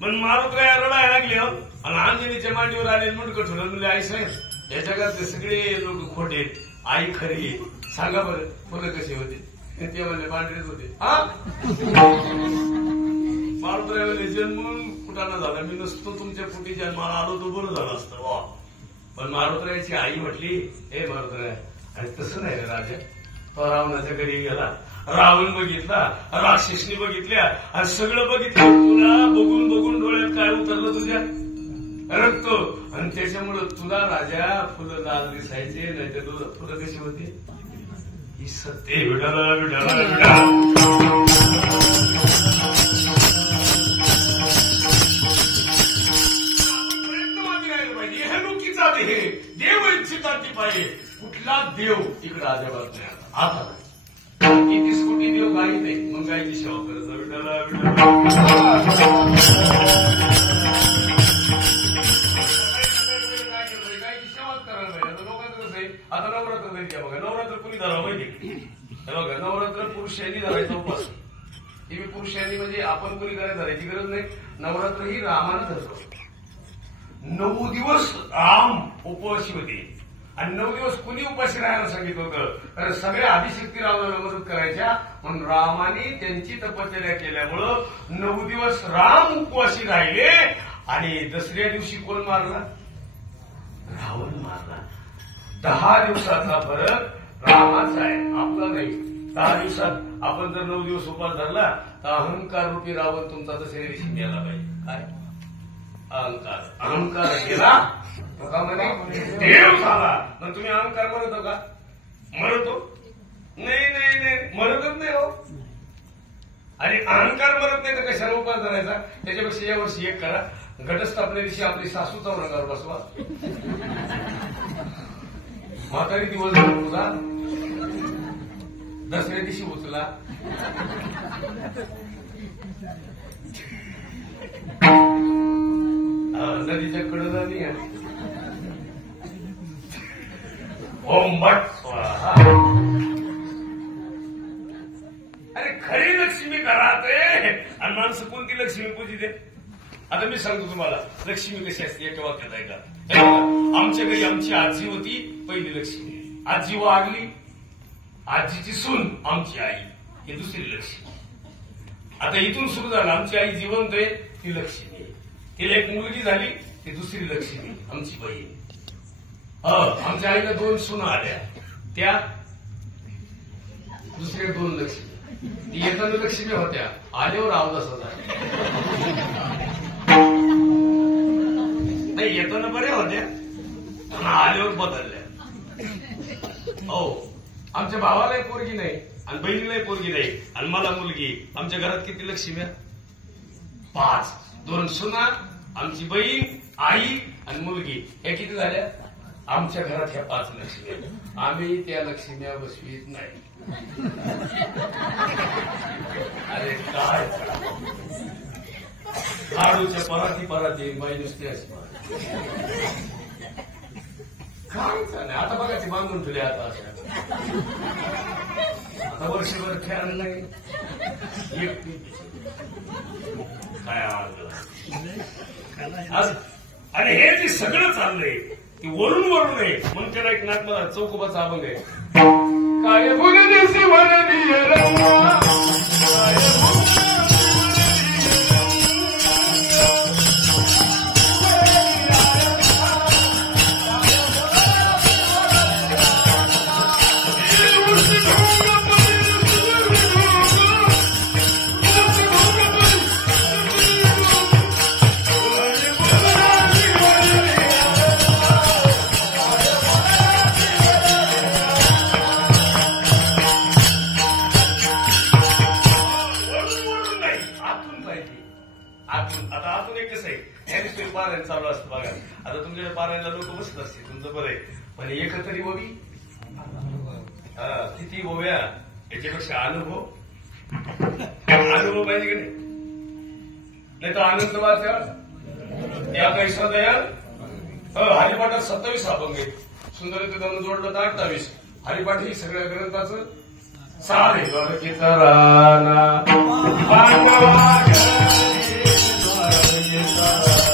पण मारुतराय रडायला लागले हो. आणि अंजनीच्या मांडीवर आले मुंडकं ठेवलं म्हणजे आई साहेब या जगातले सगळे लोक खोटे आई खरी सांगा बरं फुलं कसे होते ते म्हणले पांढरेच होते. मारुतराय म्हणले जन्मून कुठाना झाला मी नसतो तुमच्या पोटी जन्माला आलो तो बरं झालं असतं वा. पण मारुतरायाची आई म्हटली हे मारुतराय आणि तसं नाही रे राजा. तो रावणाच्या घरी गेला रावण बघितला राक्षसनी बघितल्या आणि सगळं बघितलं तुला बघून बघून डोळ्यात काय उतरलं तुझ्या रक्त आणि त्याच्यामुळं तुला राजा फुलं लाल दिसायचे नाही तर फुलं कशी होती ही सत्य विडाला विडाला विडा. प्रयत्न मागे राहिला पाहिजे हे लोकीचा हे देव इच्छितात ती पाहिजे कुठला देव इकडे अजिबात नाही आता नाही. 30 कोटी देव गाई नाही मग गायची सेवा करत विडाला गायची सेवाच करायला पाहिजे. आता लोकांचं कसं आहे आता नवरात्र जायच्या बघा नवरात्र कुणी धरावं माहिती बघा नवरात्र पुरुषांनी धरायचा उपास हे मी पुरुषांनी म्हणजे आपण कुणी करायला धरायची गरज नाही. नवरात्र ही रामानं धरतो 9 दिवस राम उपवासी होते आणि 9 दिवस कुणी उपाशी राहायला सांगितलं होतं कारण सगळ्या आदिशक्ती रामाला मदत करायच्या म्हणून रामाने त्यांची तपश्चर्या केल्यामुळं 9 दिवस राम उपवासी राहिले आणि दुसऱ्या दिवशी कोण मारला रावण मारला. 10 दिवसाचा फरक रामाचा आहे आपला नाही. 10 दिवसात आपण जर 9 दिवस उपास धरला तर अहंकार रूपी रावण तुमचा दुसऱ्या दिवशी द्यायला पाहिजे. काय अहंकार केला का म्हणे देव झाला मग तुम्ही अहंकार म्हणतो का म्हणतो नाही नाही नाही मरतच नाही हो. आणि अहंकार मरत नाही तर कशाला उपास धरायचा. त्याच्यापेक्षा या वर्षी एक करा घटस्थापने दिवशी आपली सासू चौरंगावर बसवा म्हातारी दिवस उचला दसऱ्या दिवशी उचला नदीच्या कडला नाही ओम भट स्वाहा. अरे खरी लक्ष्मी घरात आहे आणि माणसं कोणती लक्ष्मी पूजी दे. आता मी सांगतो तुम्हाला लक्ष्मी कशी असते एका वाक्यात आहे का. आमच्या घरी आमची आजी होती पहिली लक्ष्मी. आजी वारली आजीची सून आमची आई ही दुसरी लक्ष्मी. आता इथून सुरू झालं आमची आई जिवंत आहे ती लक्ष्मी. तिला एक मुलगी झाली ती दुसरी लक्ष्मी आमची बहीण. आमच्या आईला 2 सुना आल्या त्या दुसऱ्या 2 लक्ष्मी. ती येताना लक्ष्मी होत्या आल्यावर अवदास होता नाही येताना बऱ्या होत्या पण आल्यावर बदलल्या. हो आमच्या भावालाही पोरगी नाही आणि बहिणीलाही पोरगी नाही आणि मला मुलगी. आमच्या घरात किती लक्ष्मी 5. 2 सुना आमची बहीण आई आणि मुलगी हे किती झाल्या आमच्या घरात ह्या 5 लक्ष्मी. आम्ही त्या लक्ष्म्या बसवीत नाही. अरे काय लाडूच्या पराती पराती बाई नुसते काय नाही. आता बघा ते बांधून ठेवले आता आता वर्षभर खेळायला नाही काय आणि हे जे सगळं चाललंय ते वरून वरून आहे. मग त्याला एक नाक मला चौकोबाचा अभंग आहे काय बोलण्याची आता अजून एक कसं आहे ह्या पारायण चालू असतं बघा. आता तुमच्या पारायणला लोक बसत असते तुमचं बरं आहे पण एकतरी ओवी किती ओव्या याच्यापेक्षा अनुभव पाहिजे की नाही तर आनंद वाचा या कैसा दयाल हरिपाठात 27 अभंग आहे. सुंदर दम जोडलं तर 28. हरिपाठ ही सगळ्या ग्रंथाचं सारे वर्गित राणा राम